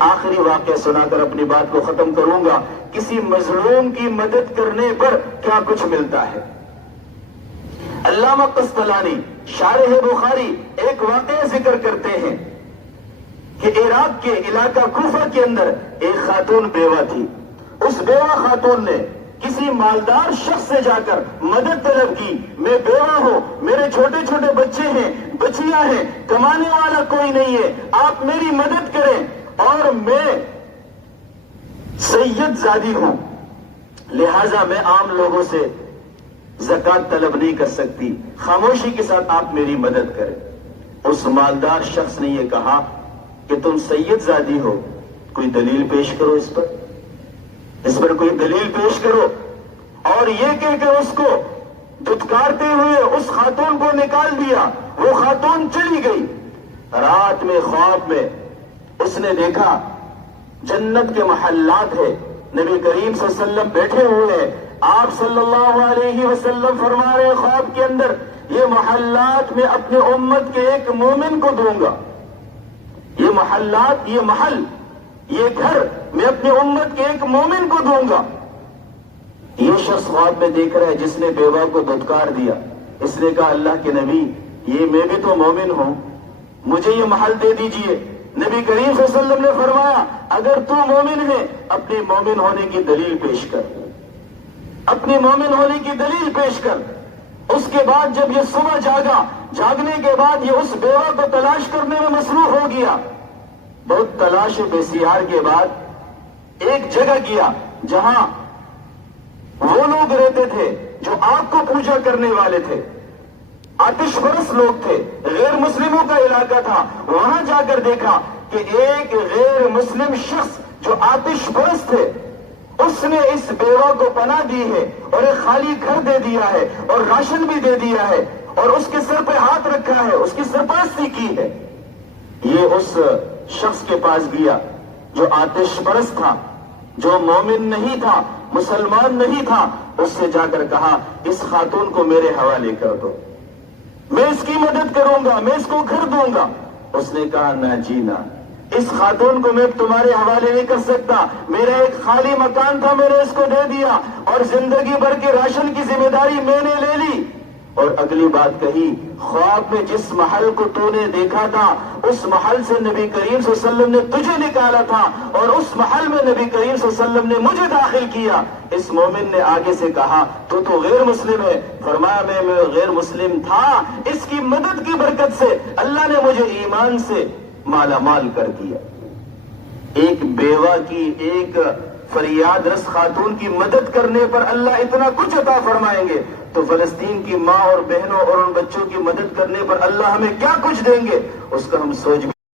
ایک آخری واقعہ سنا کر اپنی بات کو ختم کروں گا. کسی مظلوم کی مدد کرنے پر کیا کچھ ملتا ہے. علامہ قسطلانی شارح بخاری ایک واقعہ ذکر کرتے ہیں کہ عراق کے علاقہ کوفہ کے اندر ایک خاتون بیوہ تھی. اس بیوہ خاتون نے کسی مالدار شخص سے جا کر مدد طلب کی. میں بیوہ ہوں, میرے چھوٹے چھوٹے بچے ہیں, بچیاں ہیں, کمانے والا کوئی نہیں ہے, آپ میری مدد کریں, اور میں سید زادی ہوں, لہذا میں عام لوگوں سے زکوٰۃ طلب نہیں کر سکتی, خاموشی کے ساتھ آپ میری مدد کریں. اس مالدار شخص نے یہ کہا کہ تم سید زادی ہو, کوئی دلیل پیش کرو, اس پر کوئی دلیل پیش کرو. اور یہ کہہ کر اس کو دھتکارتے ہوئے اس خاتون کو نکال دیا. وہ خاتون چلی گئی. رات میں خواب میں اس نے دیکھا جنت کے محلات ہے, نبی کریم صلی اللہ علیہ وسلم بیٹھے ہوئے ہیں. آپ صلی اللہ علیہ وسلم فرما رہے خواب کے اندر, یہ محلات میں اپنے امت کے ایک مومن کو دوں گا. یہ محلات, یہ محل, یہ گھر میں اپنے امت کے ایک مومن کو دوں گا. یہ شخص خواب میں دیکھ رہا ہے جس نے بیوہ کو دھتکار دیا. اس نے کہا اللہ کے نبی, یہ میں بھی تو مومن ہوں, مجھے یہ محل دے دیجئے. نبی کریم صلی اللہ علیہ وسلم نے فرمایا اگر تو مومن ہے اپنے مومن ہونے کی دلیل پیش کر, اپنی مومن ہونے کی دلیل پیش کر. اس کے بعد جب یہ صبح جاگا, جاگنے کے بعد یہ اس بیوہ کو تلاش کرنے میں مصروف ہو گیا. بہت تلاش بسیار کے بعد ایک جگہ گیا جہاں وہ لوگ رہتے تھے جو آگ کو پوجا کرنے والے تھے, آتش پرست لوگ تھے, غیر مسلموں کا علاقہ تھا. وہاں جا کر دیکھا کہ ایک غیر مسلم شخص جو آتش پرست تھے, اس نے اس بیوہ کو پناہ دی ہے اور ایک خالی گھر دے دیا ہے اور راشن بھی دے دیا ہے اور اس کے سر پہ ہاتھ رکھا ہے, اس کی سرپرستی کی ہے. یہ اس شخص کے پاس گیا جو آتش پرست تھا, جو مومن نہیں تھا, مسلمان نہیں تھا. اس سے جا کر کہا اس خاتون کو میرے حوالے کر دو, میں اس کی مدد کروں گا, میں اس کو گھر دوں گا. اس نے کہا نہ جی نہ, اس خاتون کو میں تمہارے حوالے نہیں کر سکتا, میرا ایک خالی مکان تھا, میں نے اس کو دے دیا اور زندگی بھر کے راشن کی ذمہ داری میں نے لے لی. اور اگلی بات کہی, خواب میں جس محل کو تو نے دیکھا تھا اس محل سے نبی کریم صلی اللہ علیہ وسلم نے تجھے نکالا تھا اور اس محل میں نبی کریم صلی اللہ علیہ وسلم نے مجھے داخل کیا. اس مومن نے آگے سے کہا تو غیر مسلم ہے. فرمایا میں غیر مسلم تھا, اس کی مدد کی برکت سے اللہ نے مجھے ایمان سے مالا مال کر دیا. ایک بیوہ کی, ایک فریاد رس خاتون کی مدد کرنے پر اللہ اتنا کچھ عطا فرمائیں گے, تو فلسطین کی ماں اور بہنوں اور ان بچوں کی مدد کرنے پر اللہ ہمیں کیا کچھ دیں گے, اس کا ہم سوچ